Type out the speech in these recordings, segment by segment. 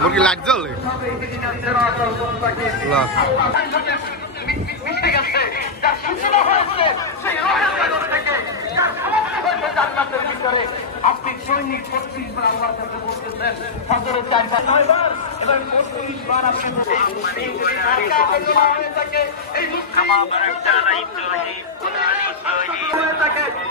মুরগি লাইট জ্বলে আপনি সৈনিক 35 বার আল্লাহর কাছে বলতেছেন ফজরের 4-5 বার এবার 35 বার আপনি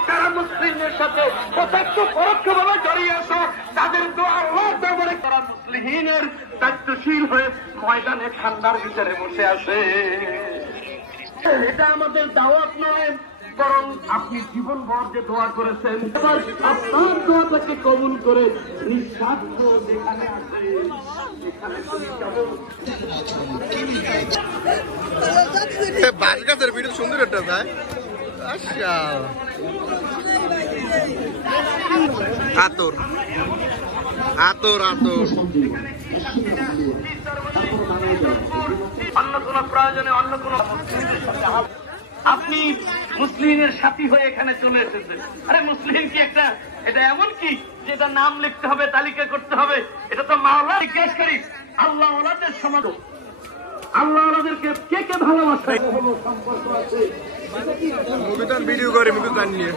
যারা মুসলিমদের সাথে প্রত্যক্ষ পরোক্ষভাবে জড়িয়ে আসো তাদের দোয়া আল্লাহর দরবারে করা মুসলিমের দায়িত্বশীল হয়ে ময়দানে ঠান্ডার ভিতরে বসে আসে। এটা আমাদের দাওয়াত নয়, বরং আপনি জীবন ভর যে দোয়া করেছেন আপনার দোয়াটাকে কবুল করে নিঃস্বার্থ যেখানে আছে বাস গাছের ভিডিও সুন্দর একটা যায়। আচ্ছা আতর আতর আতর অন্য কোন প্রয়োজনে অন্য কোন আপনি মুসলিমের সাথী হয়ে এখানে চলে এসেছেন। আরে মুসলিম কি একটা এটা এমন কি যেটা নাম লিখতে হবে, তালিকা করতে হবে? এটা তো মাওলা জিজ্ঞেস করি আল্লাহ ওলাদের সমাজ, আল্লাহ ওলাদেরকে কে কে ভালোবাসে সম্পর্ক আছে মুভিটার ভিডিও করে মুভি গান নিয়ে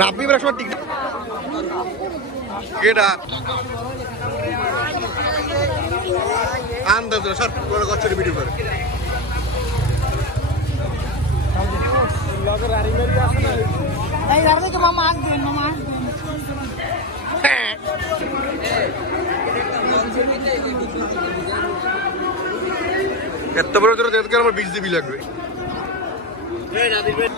রাব্বি বড় সব ঠিক কেডা আন্দাজ সর বড় গচ্ছের ভিডিও করে লগের আরি মেরি আছে না এই গাড়ি তো মামা আসবেন এত বড় জোরে দেখতে আমার 20 জিবি লাগবে। এই নাদির ভাই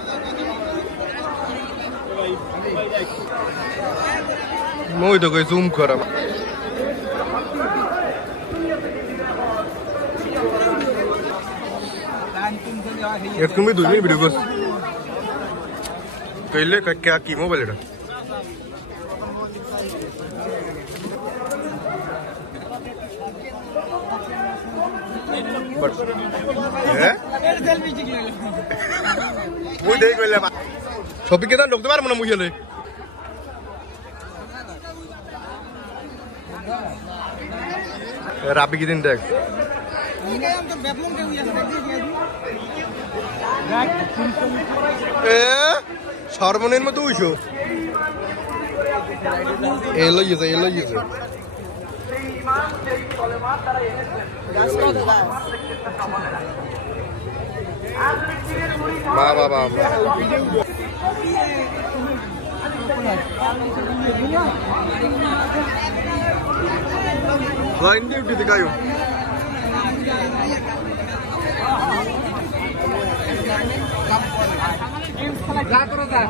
মই তো কই জুম করা তুমি 2 মিনিট ভিডিও করছ কইলে क्या কি মোবাইল এটা মুই দেই কইলে ছবি কেন ঢুকতে পারবো না মুই হলে রাবি কি দিন দেখ সর্বনিম্ন 200 এলো ইয়ে বাবা লাইন ডিউটি দিকায়ো যা করো যা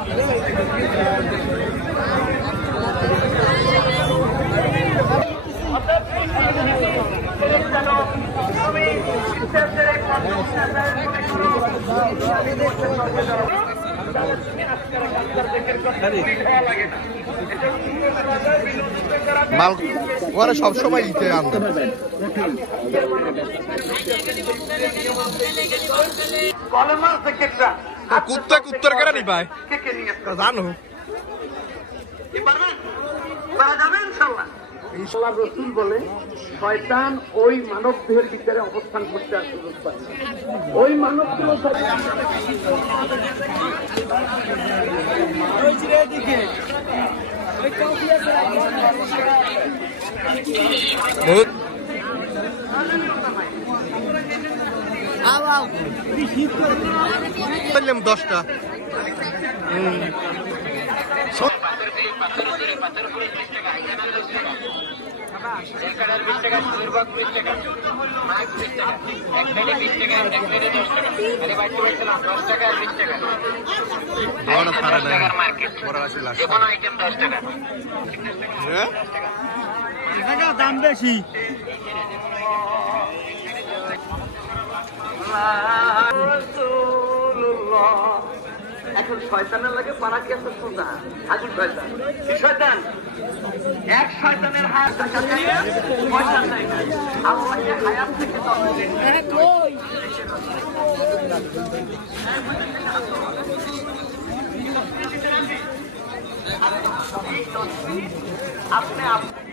মাল ওরা সবসময় ইতে আনতে কুত্তা কুত্তর কেন নি ভাই জানো ইনশাআল্লাহ রাসূল বলে শয়তান ওই মানব দেহের ভিতরে অবস্থান করতে আর সুযোগ পায় ওই মানবগুলো বললাম 10টা দাম বেশি এখন শয়তানের লাগে পারা কি এত সোজা? আগুন শয়তান, কি শয়তান? এক শয়তানের হায়াত টাকা চাইয়া পয়সা চাই না, আল্লাহকে হায়াত থেকে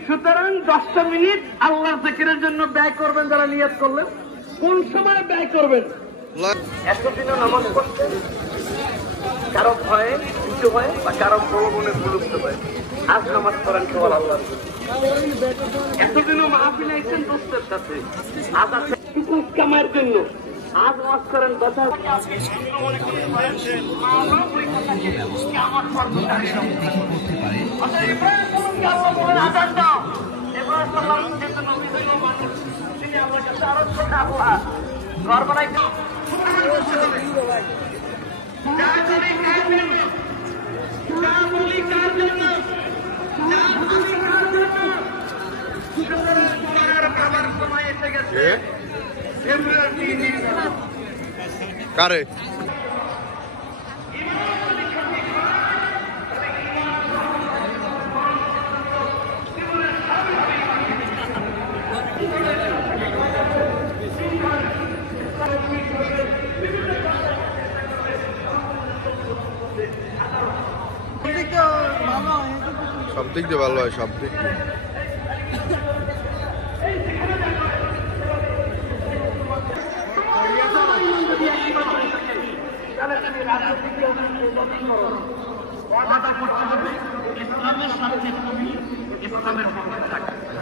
সুতরাং 10টা মিনিট আল্লাহর জিকিরের জন্য ব্যয় করবেন যারা নিয়ত করলেন। কোন সময় ব্যয় করবেন? এতদিনও নামাজ পড়তে কারো ভয়ে কিছু হয় বা কারো প্রলোভনে প্রলুপ্ত হয়, আজ নামাজ পড়েন কেবল আল্লাহর জন্য। এতদিনও মাহফিলে আইছেন দোস্তের সাথে, আজ আছে কিছু কামার জন্য, আজ নামাজ করেন বাঁচা ঘর বানাইতে কারে সব দিক দিয়ে ভালো হয়, সব দিক দিয়ে।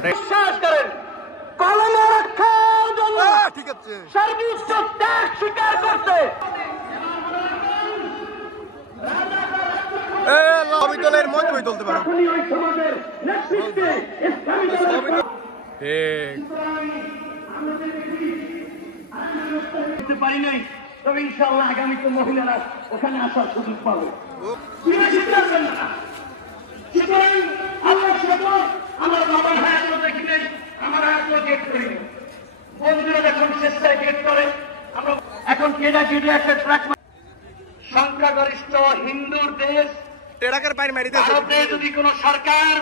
বিশ্বাস করেন কলমে রক্ষার জন্য ঠিক আছে, সর্বোচ্চ ত্যাগ স্বীকার করতে দলের মন্ত্রী তুলতে পারো। ওই সমাজের নেতৃত্বে ইসলামী দলের পারি নাই, তবে ইনশাআল্লাহ আগামীতে মহিলারা ওখানে আসার সুযোগ পাবে। সুতরাং আল্লাহ শপথ, আমার বাবার হায়াত দেখি নেই, আমার হায়াত গেট করিনি। বন্ধুরা যখন চেষ্টায় গেট করে, আমরা এখন কেডা কেটে একটা ট্রাক সংখ্যাগরিষ্ঠ হিন্দুর দেশ টেরাকের পানি মারি দিয়েছে। ভারতে যদি কোন সরকার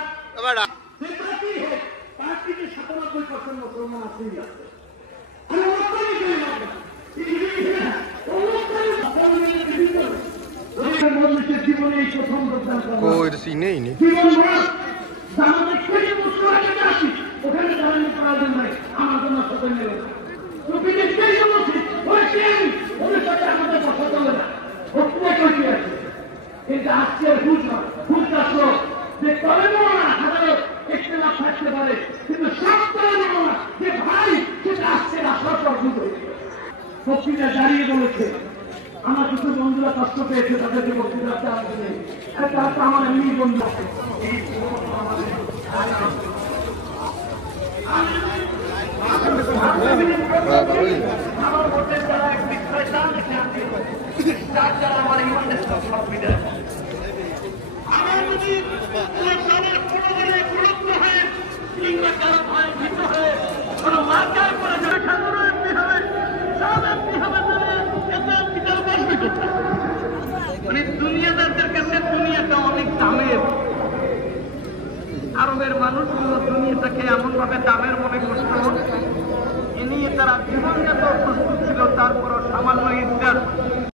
পার্টিতে 97% মুসলমান আছেই আছে। জীবনে এই প্রথম ওখানে দাঁড়ানোর প্রয়োজন নাই, আমার জন্য সাথে নেবে ওদের সাথে আমাদের কথা চলে না, আছে কিন্তু আজকের যে তবে না হাজারে একটু লাভ থাকতে পারে, কিন্তু সব তবে না যে ভাই সেটা আজকের আসার পর ভুল হয়েছে। বক্তৃতা দাঁড়িয়ে বলেছে, আমার কিছু বন্ধুরা কষ্ট পেয়েছে, তাদেরকে বক্তৃতা চালাতে নেই, তারপর আমার এমনি বন্ধু আমার ভোটের যারা এক বিষয় যারা আমার ইমানের সুবিধা আমার যদি সবার কোনোদিনে গুরুত্ব হয়ে কিংবা কারো ভয় ভীত হয়ে কোন মার্কার করে যারা সাধারণ এমপি হবে, সব এমপি হবে বলে এত এমপিটার বসবে কোথায়? মানে দুনিয়াদারদের কাছে দুনিয়াটা অনেক দামের। আরবের মানুষগুলো দুনিয়াটাকে এমন ভাবে দামের মনে করত, এ নিয়ে তারা